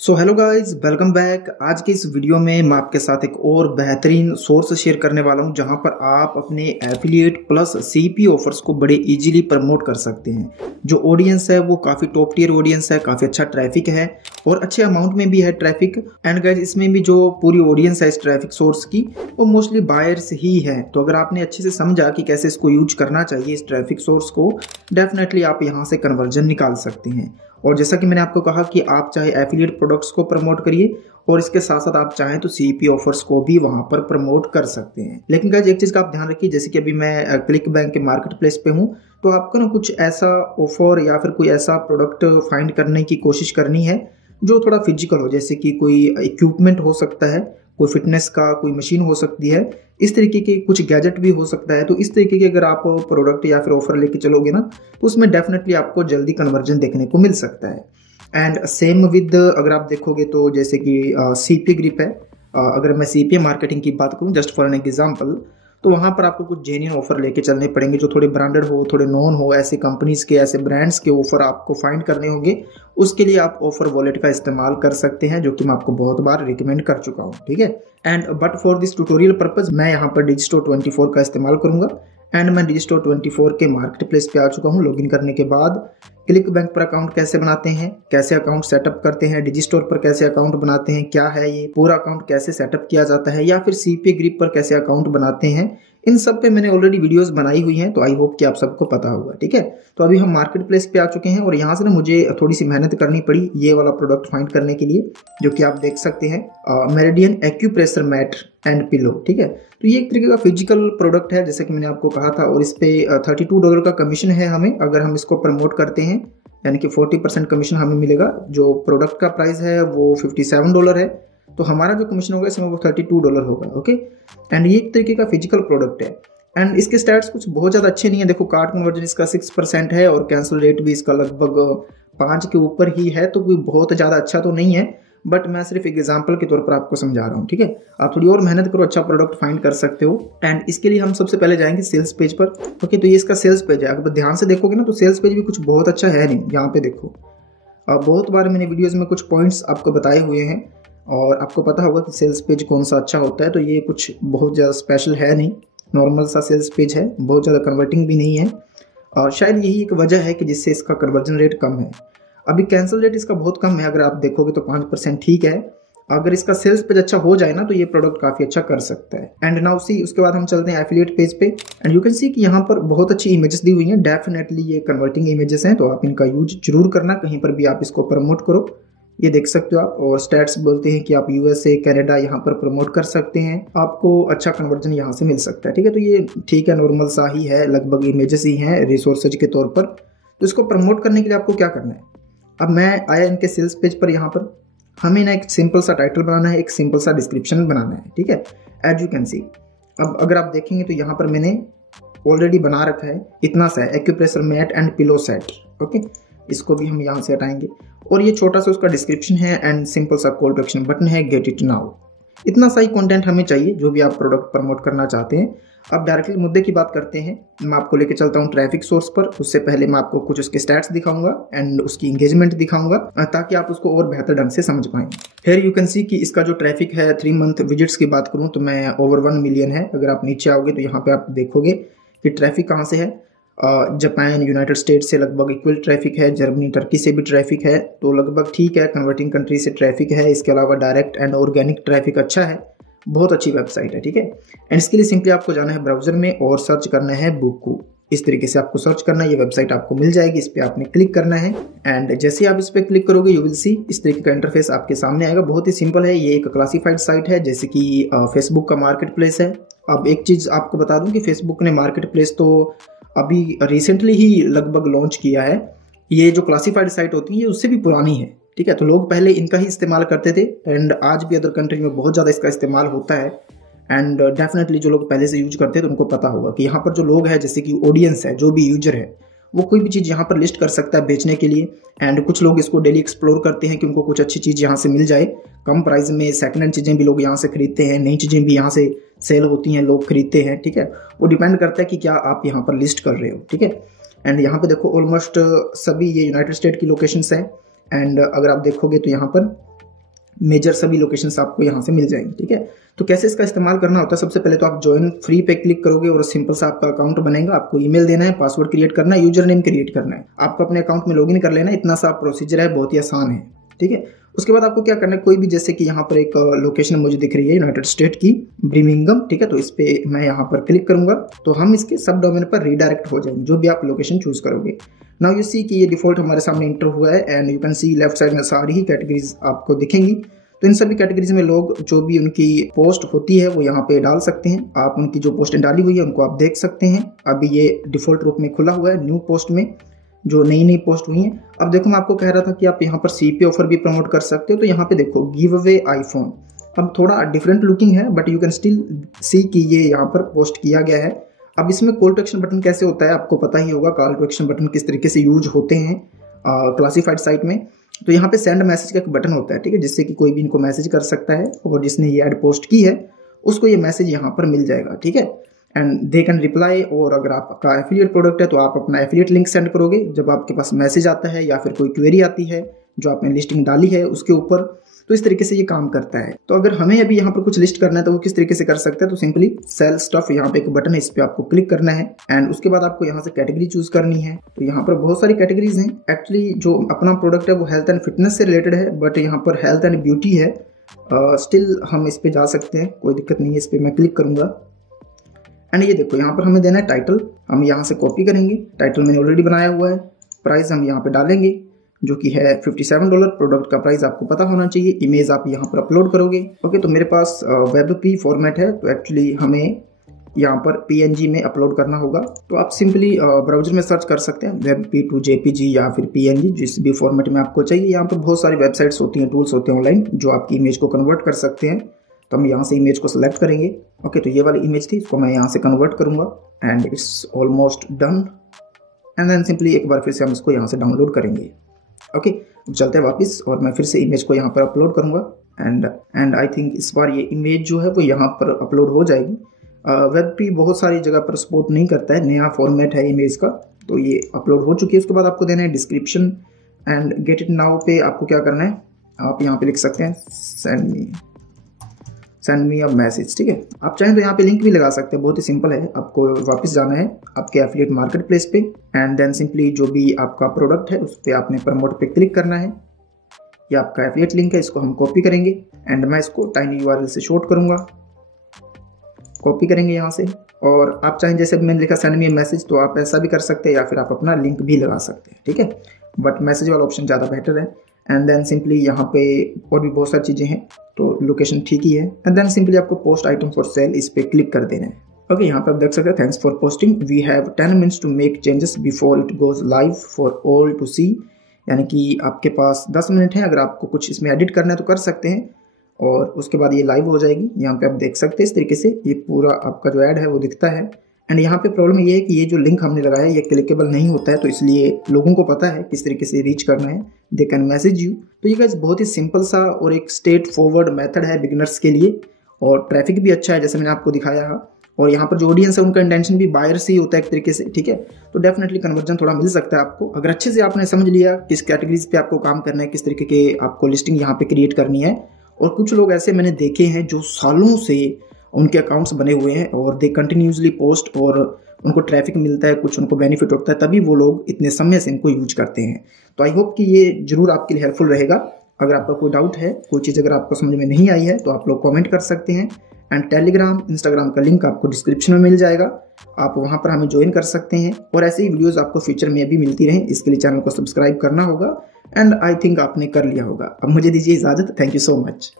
So hello guys, welcome back. आज के इस वीडियो में मैं आपके साथ एक और बेहतरीन सोर्स शेयर करने वाला हूं जहां पर आप अपने एफिलिएट प्लस सीपी ऑफर्स को बड़े इजीली प्रमोट कर सकते हैं। जो ऑडियंस है वो काफ़ी टॉप टियर ऑडियंस है, काफ़ी अच्छा ट्रैफिक है और अच्छे अमाउंट में भी है ट्रैफिक। एंड गाइस, इसमें भी जो पूरी ऑडियंस है इस ट्रैफिक सोर्स की वो मोस्टली बायर्स ही है। तो अगर आपने अच्छे से समझा कि कैसे इसको यूज करना चाहिए इस ट्रैफिक सोर्स को, डेफिनेटली आप यहाँ से कन्वर्जन निकाल सकते हैं। और जैसा कि मैंने आपको कहा कि आप चाहे एफिलिएट प्रोडक्ट्स को प्रमोट करिए और इसके साथ साथ आप चाहें तो सीपी ऑफर्स को भी वहां पर प्रमोट कर सकते हैं। लेकिन गाइस, एक चीज का आप ध्यान रखिए, जैसे कि अभी मैं क्लिक बैंक के मार्केट प्लेस पे हूं, तो आपको ना कुछ ऐसा ऑफर या फिर कोई ऐसा प्रोडक्ट फाइंड करने की कोशिश करनी है जो थोड़ा फिजिकल हो, जैसे कि कोई इक्विपमेंट हो सकता है, कोई फिटनेस का कोई मशीन हो सकती है, इस तरीके के कुछ गैजेट भी हो सकता है। तो इस तरीके के अगर आप प्रोडक्ट या फिर ऑफर लेके चलोगे ना, तो उसमें डेफिनेटली आपको जल्दी कन्वर्जन देखने को मिल सकता है। एंड सेम विद अगर आप देखोगे तो जैसे कि सीपी ग्रिप है, अगर मैं सीपी मार्केटिंग की बात करूं जस्ट फॉर एन एग्जांपल, तो वहां पर आपको कुछ जेन्युइन ऑफर लेके चलने पड़ेंगे जो थोड़े ब्रांडेड हो, थोड़े नोन हो, ऐसे कंपनीज के, ऐसे ब्रांड्स के ऑफर आपको फाइंड करने होंगे। उसके लिए आप ऑफर वॉलेट का इस्तेमाल कर सकते हैं, जो कि मैं आपको बहुत बार रिकमेंड कर चुका हूँ, ठीक है। And but for this tutorial purpose मैं यहाँ पर डिजिस्टोर 24 का इस्तेमाल करूंगा। एंड मैं डिजिस्टोर 24 के मार्केट प्लेस पे आ चुका हूँ। लॉगिन करने के बाद क्लिक बैंक पर अकाउंट कैसे बनाते हैं, कैसे अकाउंट सेटअप करते हैं, डिजिस्टोर पर कैसे अकाउंट बनाते हैं, क्या है ये पूरा अकाउंट कैसे सेटअप किया जाता है, या फिर सीपी ग्रिप पर कैसे अकाउंट बनाते हैं, इन सब पे मैंने ऑलरेडी वीडियोस बनाई हुई हैं। तो आई होप कि आप सबको पता होगा, ठीक है। तो अभी हम मार्केट प्लेस पे आ चुके हैं और यहाँ से ना मुझे थोड़ी सी मेहनत करनी पड़ी ये वाला प्रोडक्ट फाइंड करने के लिए, जो कि आप देख सकते हैं, meridian acupressure mat and pillow, ठीक है। तो ये एक तरीके का फिजिकल प्रोडक्ट है, जैसे कि मैंने आपको कहा था, और इस पे $32 का कमीशन है हमें अगर हम इसको प्रमोट करते हैं, यानी कि 40% कमीशन हमें मिलेगा। जो प्रोडक्ट का प्राइस है वो $57 है, तो हमारा जो कमीशन होगा इसमें वो $32 होगा, ओके। एंड ये एक तरीके का फिजिकल प्रोडक्ट है। एंड इसके स्टैट्स कुछ बहुत ज़्यादा अच्छे नहीं है। देखो, कार्ड कन्वर्जन इसका 6% है और कैंसिल रेट भी इसका लगभग 5 के ऊपर ही है, तो कोई बहुत ज़्यादा अच्छा तो नहीं है, बट मैं सिर्फ एक एग्जांपल के तौर पर आपको समझा रहा हूँ, ठीक है। आप थोड़ी और मेहनत करो, अच्छा प्रोडक्ट फाइंड कर सकते हो। एंड इसके लिए हम सबसे पहले जाएंगे सेल्स पेज पर, ओके। तो ये इसका सेल्स पेज है। अगर ध्यान से देखोगे ना तो सेल्स पेज भी कुछ बहुत अच्छा है नहीं। यहाँ पे देखो, बहुत बार मैंने वीडियोज़ में कुछ पॉइंट्स आपको बताए हुए हैं और आपको पता होगा कि सेल्स पेज कौन सा अच्छा होता है। तो ये कुछ बहुत ज़्यादा स्पेशल है नहीं, नॉर्मल सा सेल्स पेज है, बहुत ज़्यादा कन्वर्टिंग भी नहीं है और शायद यही एक वजह है कि जिससे इसका कन्वर्जन रेट कम है। अभी कैंसिल रेट इसका बहुत कम है, अगर आप देखोगे तो 5% ठीक है। अगर इसका सेल्स पेज अच्छा हो जाए ना तो ये प्रोडक्ट काफ़ी अच्छा कर सकता है। एंड नाउ सी, उसके बाद हम चलते हैं एफिलिएट पेज पे। एंड यू कैन सी कि यहाँ पर बहुत अच्छी इमेजेस दी हुई हैं। डेफिनेटली ये कन्वर्टिंग इमेजेस हैं, तो आप इनका यूज जरूर करना, कहीं पर भी आप इसको प्रमोट करो। ये देख सकते हो आप, और स्टैट्स बोलते हैं कि आप यूएसए, कनाडा यहाँ पर प्रमोट कर सकते हैं, आपको अच्छा कन्वर्जन यहाँ से मिल सकता है, ठीक है। तो ये ठीक है, नॉर्मल सा ही है, लगभग इमेजेस ही हैं रिसोर्सेज के तौर पर। तो इसको प्रमोट करने के लिए आपको क्या करना है, अब मैं आया इनके सेल्स पेज पर। यहाँ पर हमें ना एक सिंपल सा टाइटल बनाना है, एक सिंपल सा डिस्क्रिप्शन बनाना है, ठीक है, एज यू कैन सी। अब अगर आप देखेंगे तो यहाँ पर मैंने ऑलरेडी बना रखा है, इतना सा है, acupressure mat and pillow set, okay. इसको भी हम यहाँ से हटाएंगे और ये छोटा सा उसका डिस्क्रिप्शन है एंड सिंपल सा कॉल टू एक्शन बटन है, गेट इट नाउ। इतना सा ही कंटेंट हमें चाहिए जो भी आप प्रोडक्ट प्रमोट करना चाहते हैं। अब डायरेक्टली मुद्दे की बात करते हैं। मैं आपको लेके चलता हूँ ट्रैफिक सोर्स पर। उससे पहले मैं आपको कुछ उसके स्टैट्स दिखाऊंगा एंड उसकी इंगेजमेंट दिखाऊंगा, ताकि आप उसको और बेहतर ढंग से समझ पाएं। हियर यू कैन सी कि इसका जो ट्रैफिक है 3 मंथ विजिट्स की बात करूँ तो मैं ओवर 1 मिलियन है। अगर आप नीचे आओगे तो यहाँ पे आप देखोगे कि ट्रैफिक कहाँ से है। जापान, यूनाइटेड स्टेट्स से लगभग इक्वल ट्रैफिक है, जर्मनी, टर्की से भी ट्रैफिक है, तो लगभग ठीक है। कन्वर्टिंग कंट्री से ट्रैफिक है। इसके अलावा डायरेक्ट एंड ऑर्गेनिक ट्रैफिक अच्छा है, बहुत अच्छी वेबसाइट है, ठीक है। एंड इसके लिए सिंपली आपको जाना है ब्राउजर में और सर्च करना है बुकू। इस तरीके से आपको सर्च करना है, ये वेबसाइट आपको मिल जाएगी, इस पर आपने क्लिक करना है। एंड जैसे आप इस पर क्लिक करोगे यू विल सी इस तरीके का इंटरफेस आपके सामने आएगा। बहुत ही सिंपल है, ये एक क्लासिफाइड साइट है, जैसे कि फेसबुक का मार्केट प्लेस है। अब एक चीज़ आपको बता दूं कि फेसबुक ने मार्केट प्लेस तो अभी रिसेंटली ही लगभग लॉन्च किया है। ये जो क्लासिफाइड साइट होती है ये उससे भी पुरानी है, ठीक है। तो लोग पहले इनका ही इस्तेमाल करते थे एंड आज भी अदर कंट्री में बहुत ज़्यादा इसका इस्तेमाल होता है। एंड डेफिनेटली जो लोग पहले से यूज करते हैं तो उनको पता होगा कि यहाँ पर जो लोग हैं, जैसे कि ऑडियंस है, जो भी यूजर है, वो कोई भी चीज़ यहाँ पर लिस्ट कर सकता है बेचने के लिए। एंड कुछ लोग इसको डेली एक्सप्लोर करते हैं कि उनको कुछ अच्छी चीज़ यहाँ से मिल जाए कम प्राइस में। सेकंड हैंड चीज़ें भी लोग यहाँ से खरीदते हैं, नई चीज़ें भी यहाँ से सेल होती हैं, लोग खरीदते हैं, ठीक है। वो डिपेंड करता है कि क्या आप यहाँ पर लिस्ट कर रहे हो, ठीक है। एंड यहाँ पे देखो ऑलमोस्ट सभी ये यूनाइटेड स्टेट की लोकेशंस हैं। एंड अगर आप देखोगे तो यहाँ पर मेजर सभी लोकेशंस आपको यहाँ से मिल जाएंगे। ठीक है, तो कैसे इसका इस्तेमाल करना होता है, सबसे पहले तो आप ज्वाइन फ्री पे क्लिक करोगे और सिंपल सा आपका अकाउंट बनेगा। आपको ईमेल देना है, पासवर्ड क्रिएट करना है, यूजर नेम क्रिएट करना है, आपको अपने अकाउंट में लॉगिन कर लेना है। इतना सा प्रोसीजर है, बहुत ही आसान है। ठीक है, उसके बाद आपको क्या करना है, कोई भी जैसे कि यहाँ पर एक लोकेशन मुझे दिख रही है यूनाइटेड स्टेट की बर्मिंघम। ठीक है, तो इस पे मैं यहाँ पर क्लिक करूंगा तो हम इसके सब डोमेन पर रीडायरेक्ट हो जाएंगे, जो भी आप लोकेशन चूज करोगे। नाउ यू सी कि ये डिफॉल्ट हमारे सामने इंटर हुआ है and you can see left side में सारी ही कैटेगरीज आपको दिखेंगी। तो इन सभी कैटेगरीज में लोग जो भी उनकी पोस्ट होती है वो यहाँ पे डाल सकते हैं। आप उनकी जो पोस्टें डाली हुई है उनको आप देख सकते हैं। अभी ये डिफॉल्ट रूप में खुला हुआ है न्यू पोस्ट में, जो नई नई पोस्ट हुई हैं। अब देखो, मैं आपको कह रहा था कि आप यहाँ पर सीपी ऑफर भी प्रमोट कर सकते हो। तो यहाँ पे देखो गिव अवे आईफोन, अब थोड़ा डिफरेंट लुकिंग है but you can still see कि ये यहाँ पर पोस्ट किया गया है। अब इसमें कॉल टू एक्शन बटन कैसे होता है आपको पता ही होगा, कॉल टू एक्शन बटन किस तरीके से यूज होते हैं क्लासिफाइड साइट में। तो यहाँ पे सेंड मैसेज का एक बटन होता है, ठीक है, जिससे कि कोई भी इनको मैसेज कर सकता है और जिसने ये ऐड पोस्ट की है उसको ये मैसेज यहाँ पर मिल जाएगा। ठीक है, एंड दे कैन रिप्लाई। और अगर आपका एफिलिएट प्रोडक्ट है तो आप अपना एफिलिएट लिंक सेंड करोगे जब आपके पास मैसेज आता है या फिर कोई क्वेरी आती है जो आपने लिस्टिंग डाली है उसके ऊपर। तो इस तरीके से ये काम करता है। तो अगर हमें अभी यहाँ पर कुछ लिस्ट करना है तो वो किस तरीके से कर सकते हैं, तो सिंपली सेल स्टफ, यहाँ पे एक बटन है, इस पे आपको क्लिक करना है एंड उसके बाद आपको यहाँ से कैटेगरी चूज करनी है। तो यहाँ पर बहुत सारी कैटेगरीज हैं। एक्चुअली जो अपना प्रोडक्ट है वो हेल्थ एंड फिटनेस से रिलेटेड है, बट यहाँ पर हेल्थ एंड ब्यूटी है। स्टिल हम इस पे जा सकते हैं, कोई दिक्कत नहीं है। इस पे मैं क्लिक करूंगा एंड ये देखो यहाँ पर हमें देना है टाइटल। हम यहाँ से कॉपी करेंगे, टाइटल मैंने ऑलरेडी बनाया हुआ है। प्राइस हम यहाँ पे डालेंगे जो कि है $57। प्रोडक्ट का प्राइस आपको पता होना चाहिए। इमेज आप यहाँ पर अपलोड करोगे। ओके, तो मेरे पास WebP फॉर्मेट है, तो एक्चुअली हमें यहाँ पर PNG में अपलोड करना होगा। तो आप सिंपली ब्राउजर में सर्च कर सकते हैं WebP to JPG या फिर PNG, जिस भी फॉर्मेट में आपको चाहिए। यहाँ पर बहुत सारी वेबसाइट्स होती हैं, टूल्स होते हैं ऑनलाइन जो आपकी इमेज को कन्वर्ट कर सकते हैं। तो हम यहाँ से इमेज को सिलेक्ट करेंगे। ओके, तो ये वाली इमेज थी, इसको मैं यहाँ से कन्वर्ट करूँगा and it's almost done. And then simply एक बार फिर से हम इसको यहाँ से डाउनलोड करेंगे। ओके, चलते हैं वापस और मैं फिर से इमेज को यहाँ पर अपलोड करूँगा एंड आई थिंक इस बार ये इमेज जो है वो यहाँ पर अपलोड हो जाएगी। WebP बहुत सारी जगह पर सपोर्ट नहीं करता है, नया फॉर्मेट है इमेज का। तो ये अपलोड हो चुकी है। उसके बाद आपको देना है description and get it now पे आपको क्या करना है, आप यहाँ पे लिख सकते हैं सेंड मी अ मैसेज। ठीक है, आप चाहें तो यहाँ पे लिंक भी लगा सकते हैं, बहुत ही सिंपल है। आपको वापस जाना है आपके एफिलिएट मार्केट प्लेस पे एंड देन सिंपली जो भी आपका प्रोडक्ट है उस पर आपने प्रमोट पे क्लिक करना है। ये आपका एफिलिएट लिंक है, इसको हम कॉपी करेंगे एंड मैं इसको टाइनी URL से शॉर्ट करूंगा। कॉपी करेंगे यहाँ से और आप चाहें जैसे मैंने लिखा सेंड मी अ मैसेज, तो आप ऐसा भी कर सकते हैं या फिर आप अपना लिंक भी लगा सकते हैं। ठीक है, बट मैसेज वाला ऑप्शन ज़्यादा बेटर है। एंड देन सिंपली यहाँ पे और भी बहुत सारी चीज़ें हैं, तो लोकेशन ठीक ही है। एंड देन सिंपली आपको पोस्ट आइटम फॉर सेल इस पे क्लिक कर देना है। ओके, यहाँ पे आप देख सकते हैं thanks for posting, we have 10 minutes to make changes before it goes live for all to see. यानी कि आपके पास 10 मिनट है, अगर आपको कुछ इसमें एडिट करना है तो कर सकते हैं और उसके बाद ये लाइव हो जाएगी। यहाँ पे आप देख सकते हैं इस तरीके से ये पूरा आपका जो ऐड है वो दिखता है। एंड यहाँ पे प्रॉब्लम ये है कि ये जो लिंक हमने लगाया है ये क्लिकेबल नहीं होता है, तो इसलिए लोगों को पता है किस तरीके से रीच करना है, दे कैन मैसेज यू। तो ये गाइस बहुत ही सिंपल सा और एक स्ट्रेट फॉरवर्ड मेथड है बिगिनर्स के लिए और ट्रैफिक भी अच्छा है जैसे मैंने आपको दिखाया है। और यहाँ पर जो ऑडियंस है उनका इंटेंशन भी बायर्स ही होता है एक तरीके से। ठीक है, तो डेफिनेटली कन्वर्जन थोड़ा मिल सकता है आपको अगर अच्छे से आपने समझ लिया किस कैटेगरीज पे आपको काम करना है, किस तरीके के आपको लिस्टिंग यहाँ पे क्रिएट करनी है। और कुछ लोग ऐसे मैंने देखे हैं जो सालों से उनके अकाउंट्स बने हुए हैं और दे कंटिन्यूसली पोस्ट और उनको ट्रैफिक मिलता है, कुछ उनको बेनिफिट होता है, तभी वो लोग इतने समय से इनको यूज करते हैं। तो आई होप कि ये जरूर आपके लिए हेल्पफुल रहेगा। अगर आपका कोई डाउट है, कोई चीज़ अगर आपको समझ में नहीं आई है तो आप लोग कमेंट कर सकते हैं। एंड टेलीग्राम, इंस्टाग्राम का लिंक आपको डिस्क्रिप्शन में मिल जाएगा, आप वहाँ पर हमें ज्वाइन कर सकते हैं और ऐसे ही वीडियोस आपको फ्यूचर में भी मिलती रहें। इसके लिए चैनल को सब्सक्राइब करना होगा एंड आई थिंक आपने कर लिया होगा। अब मुझे दीजिए इजाज़त। Thank you so much.